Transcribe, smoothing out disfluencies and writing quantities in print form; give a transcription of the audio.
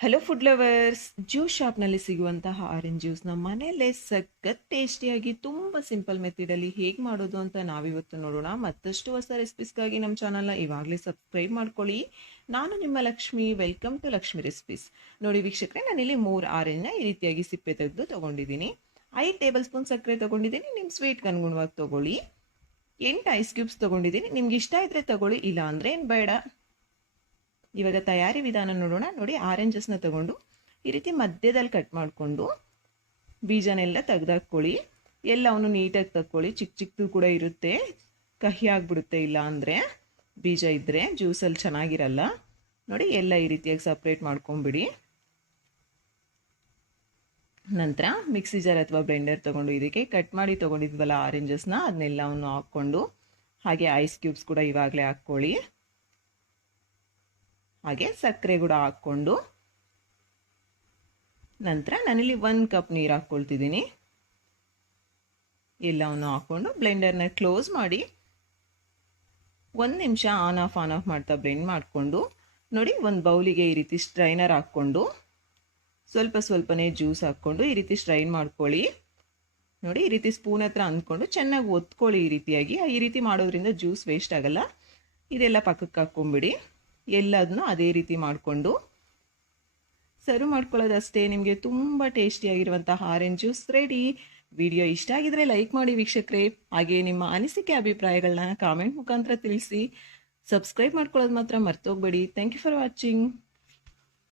Hello food lovers, juice ಶಾಪ್ನಲ್ಲಿ ಸಿಗುವಂತಹ orange ಜ್ಯೂಸ್ನ ಮನೆಯಲ್ಲೇ ಸಖತ್ ಟೇಸ್ಟಿಯಾಗಿ ತುಂಬ ಸಿಂಪಲ್ ಮೆಥಡಲ್ಲಿ ಹೇಗೆ ಮಾಡೋದು ಅಂತ ನಾವಿವತ್ತು ನೋಡೋಣ. ಮತ್ತಷ್ಟು ಹೊಸ ರೆಸಿಪೀಸ್ಗಾಗಿ ನಮ್ಮ ಚಾನಲ್ನ ಇವಾಗಲೇ ಸಬ್ಸ್ಕ್ರೈಬ್ ಮಾಡ್ಕೊಳ್ಳಿ. ನಾನು ನಿಮ್ಮ Lakshmi, welcome to Lakshmi recipes. ನೋಡಿ ವೀಕ್ಷಕರೇ, ನಾನಿಲ್ಲಿ 3 ಆರೆಂಜ್ನ ಈ ರೀತಿಯಾಗಿ ಸಿಪ್ಪೆ ತೆಗೆದು ತೊಗೊಂಡಿದ್ದೀನಿ. 5 ಟೇಬಲ್ ಸ್ಪೂನ್ ಸಕ್ಕರೆ ತೊಗೊಂಡಿದ್ದೀನಿ. ನಿಮ್ಮ ಸ್ವೀಟ್ಗೆ ಅನುಗುಣವಾಗಿ ತೊಗೊಳ್ಳಿ. 8 ಐಸ್ ಕ್ಯೂಬ್ಸ್ ತೊಗೊಂಡಿದ್ದೀನಿ. ನಿಮ್ಗೆ ಇಷ್ಟ ಇದ್ರೆ ತಗೊಳ್ಳಿ, ಇಲ್ಲ ಅಂದರೆ ಏನು ಬೇಡ. ಇವಾಗ ತಯಾರಿ ವಿಧಾನ ನೋಡೋಣ. ನೋಡಿ, ಆರೆಂಜಸ್ನ ತಗೊಂಡು ಈ ರೀತಿ ಮಧ್ಯದಲ್ಲಿ ಕಟ್ ಮಾಡಿಕೊಂಡು ಬೀಜನೆಲ್ಲ ತೆಗೆದಾಕ್ಕೊಳ್ಳಿ. ಎಲ್ಲವನ್ನು ನೀಟಾಗಿ ತಕ್ಕೊಳ್ಳಿ. ಚಿಕ್ಕ ಚಿಕ್ಕದು ಕೂಡ ಇರುತ್ತೆ, ಕಹಿ ಆಗಿಬಿಡುತ್ತೆ ಇಲ್ಲ ಅಂದರೆ ಬೀಜ ಇದ್ದರೆ ಜ್ಯೂಸಲ್ಲಿ ಚೆನ್ನಾಗಿರಲ್ಲ. ನೋಡಿ, ಎಲ್ಲ ಈ ರೀತಿಯಾಗಿ ಸಪ್ರೇಟ್ ಮಾಡ್ಕೊಂಬಿಡಿ. ನಂತರ ಮಿಕ್ಸಿ ಜಾರ್ ಅಥವಾ ಬ್ಲೆಂಡರ್ ತೊಗೊಂಡು ಇದಕ್ಕೆ ಕಟ್ ಮಾಡಿ ತೊಗೊಂಡಿದ್ವಲ್ಲ ಆರೆಂಜಸ್ನ, ಅದನ್ನೆಲ್ಲವನ್ನು ಹಾಕ್ಕೊಂಡು ಹಾಗೆ ಐಸ್ ಕ್ಯೂಬ್ಸ್ ಕೂಡ ಇವಾಗಲೇ ಹಾಕ್ಕೊಳ್ಳಿ. ಹಾಗೆ ಸಕ್ಕರೆ ಕೂಡ ಹಾಕ್ಕೊಂಡು ನಂತರ ನಾನಿಲ್ಲಿ 1 ಕಪ್ ನೀರು ಹಾಕ್ಕೊಳ್ತಿದ್ದೀನಿ. ಎಲ್ಲವನ್ನು ಹಾಕ್ಕೊಂಡು ಬ್ಲೆಂಡರ್ನ ಕ್ಲೋಸ್ ಮಾಡಿ 1 ನಿಮಿಷ ಆನ್ ಆಫ್ ಮಾಡ್ತಾ ಬ್ಲೆಂಡ್ ಮಾಡಿಕೊಂಡು ನೋಡಿ, ಒಂದು ಬೌಲಿಗೆ ಈ ರೀತಿ ಸ್ಟ್ರೈನರ್ ಹಾಕ್ಕೊಂಡು ಸ್ವಲ್ಪನೇ ಜ್ಯೂಸ್ ಹಾಕ್ಕೊಂಡು ಈ ರೀತಿ ಸ್ಟ್ರೈನ್ ಮಾಡ್ಕೊಳ್ಳಿ. ನೋಡಿ, ಈ ರೀತಿ ಸ್ಪೂನ್ ಹತ್ರ ಅಂದ್ಕೊಂಡು ಚೆನ್ನಾಗಿ ಒತ್ಕೊಳ್ಳಿ. ಈ ರೀತಿ ಮಾಡೋದ್ರಿಂದ ಜ್ಯೂಸ್ ವೇಸ್ಟ್ ಆಗಲ್ಲ. ಇದೆಲ್ಲ ಪಕ್ಕಕ್ಕೆ ಹಾಕ್ಕೊಂಬಿಡಿ. ಎಲ್ಲದನ್ನು ಅದೇ ರೀತಿ ಮಾಡಿಕೊಂಡು ಸರ್ವ್ ಮಾಡ್ಕೊಳ್ಳೋದಷ್ಟೇ. ನಿಮಗೆ ತುಂಬ ಟೇಸ್ಟಿಯಾಗಿರುವಂತಹ ಆರೆಂಜ್ ಜ್ಯೂಸ್ ರೆಡಿ. ವಿಡಿಯೋ ಇಷ್ಟ ಆಗಿದ್ರೆ ಲೈಕ್ ಮಾಡಿ ವೀಕ್ಷಕರೇ. ಹಾಗೆ ನಿಮ್ಮ ಅನಿಸಿಕೆ ಅಭಿಪ್ರಾಯಗಳನ್ನ ಕಾಮೆಂಟ್ ಮುಖಾಂತರ ತಿಳಿಸಿ. ಸಬ್ಸ್ಕ್ರೈಬ್ ಮಾಡ್ಕೊಳ್ಳೋದು ಮಾತ್ರ ಮರ್ತೋಗ್ಬೇಡಿ. Thank you for watching.